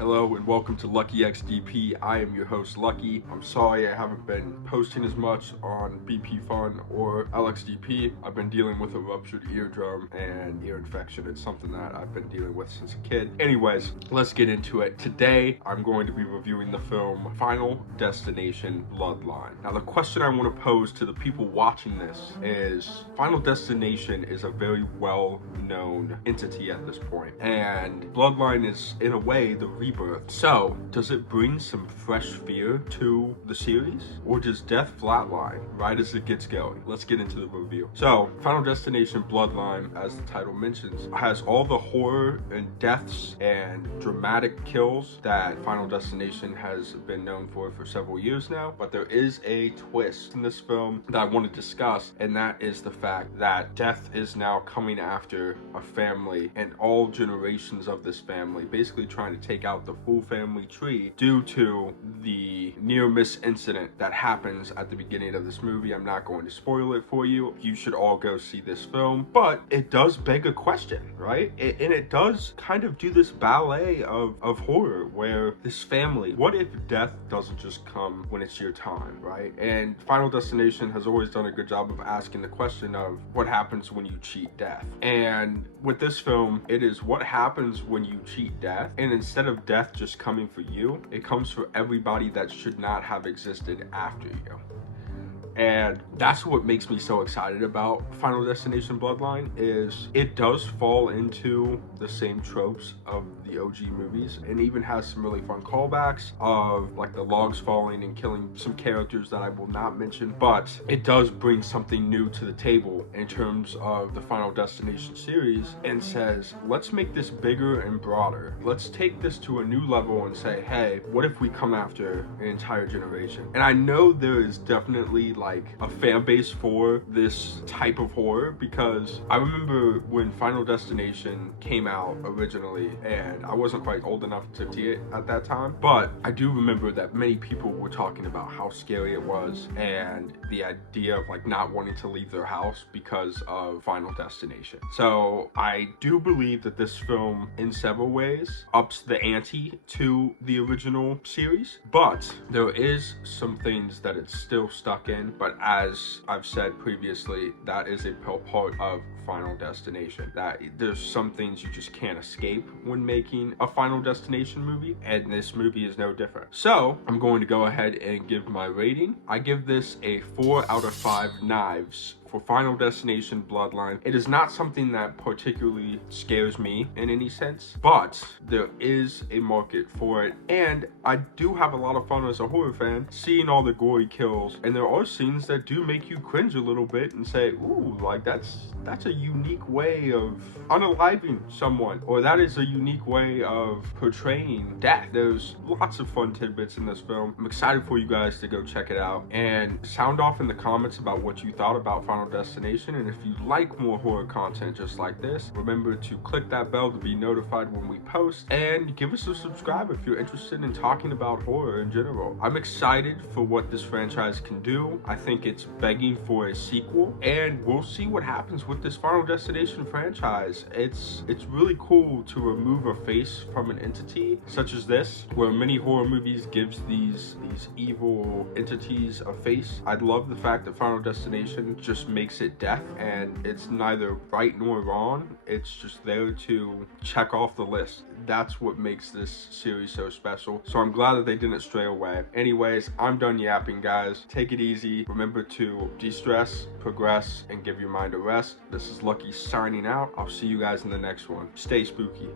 Hello and welcome to Lucky XDP. I am your host Lucky. I'm sorry I haven't been posting as much on BP Fun or LXDP. I've been dealing with a ruptured eardrum and ear infection. It's something that I've been dealing with since a kid. Anyways, let's get into it. Today I'm going to be reviewing the film Final Destination Bloodline. Now the question I want to pose to the people watching this is Final Destination is a very well-known entity at this point, and Bloodline is in a way the rebirth. So, does it bring some fresh fear to the series? Or does death flatline right as it gets going? Let's get into the review. So, Final Destination Bloodline, as the title mentions, has all the horror and deaths and dramatic kills that Final Destination has been known for several years now. But there is a twist in this film that I want to discuss, and that is the fact that death is now coming after a family and all generations of this family, basically trying to take out the full family tree due to the near-miss incident that happens at the beginning of this movie. I'm not going to spoil it for you. You should all go see this film, but it does beg a question, right? And it does kind of do this ballet of horror where this family, what if death doesn't just come when it's your time, right? And Final Destination has always done a good job of asking the question of what happens when you cheat death. And with this film, it is what happens when you cheat death, and instead of death just coming for you, it comes for everybody that should not have existed after you. And that's what makes me so excited about Final Destination Bloodline, is it does fall into the same tropes of the OG movies and even has some really fun callbacks of like the logs falling and killing some characters that I will not mention, but it does bring something new to the table in terms of the Final Destination series and says, let's make this bigger and broader. Let's take this to a new level and say, hey, what if we come after an entire generation? And I know there is definitely like a fan base for this type of horror, because I remember when Final Destination came out originally, and I wasn't quite old enough to see it at that time, but I do remember that many people were talking about how scary it was and the idea of like not wanting to leave their house because of Final Destination. So I do believe that this film in several ways ups the ante to the original series, but there is some things that it's still stuck in. But as I've said previously, that is a part of Final Destination, that there's some things you just can't escape when making a Final Destination movie, and this movie is no different. So I'm going to go ahead and give my rating. I give this a 4 out of 5 knives for Final Destination Bloodline. It is not something that particularly scares me in any sense, but there is a market for it, and I do have a lot of fun as a horror fan seeing all the gory kills, and there are scenes that do make you cringe a little bit and say, ooh, like that's a unique way of unaliving someone, or that is a unique way of portraying death. There's lots of fun tidbits in this film. I'm excited for you guys to go check it out and sound off in the comments about what you thought about Final Destination. And if you like more horror content just like this, remember to click that bell to be notified when we post, and give us a subscribe if you're interested in talking about horror in general. I'm excited for what this franchise can do. I think it's begging for a sequel, and we'll see what happens with this Final Destination franchise. It's really cool to remove a face from an entity such as this, where many horror movies gives these evil entities a face. I love the fact that Final Destination just makes it death, and it's neither right nor wrong. It's just there to check off the list. That's what makes this series so special. So I'm glad that they didn't stray away. Anyways, I'm done yapping, guys. Take it easy. Remember to de-stress, progress, and give your mind a rest. This is Lucky signing out. I'll see you guys in the next one. Stay spooky.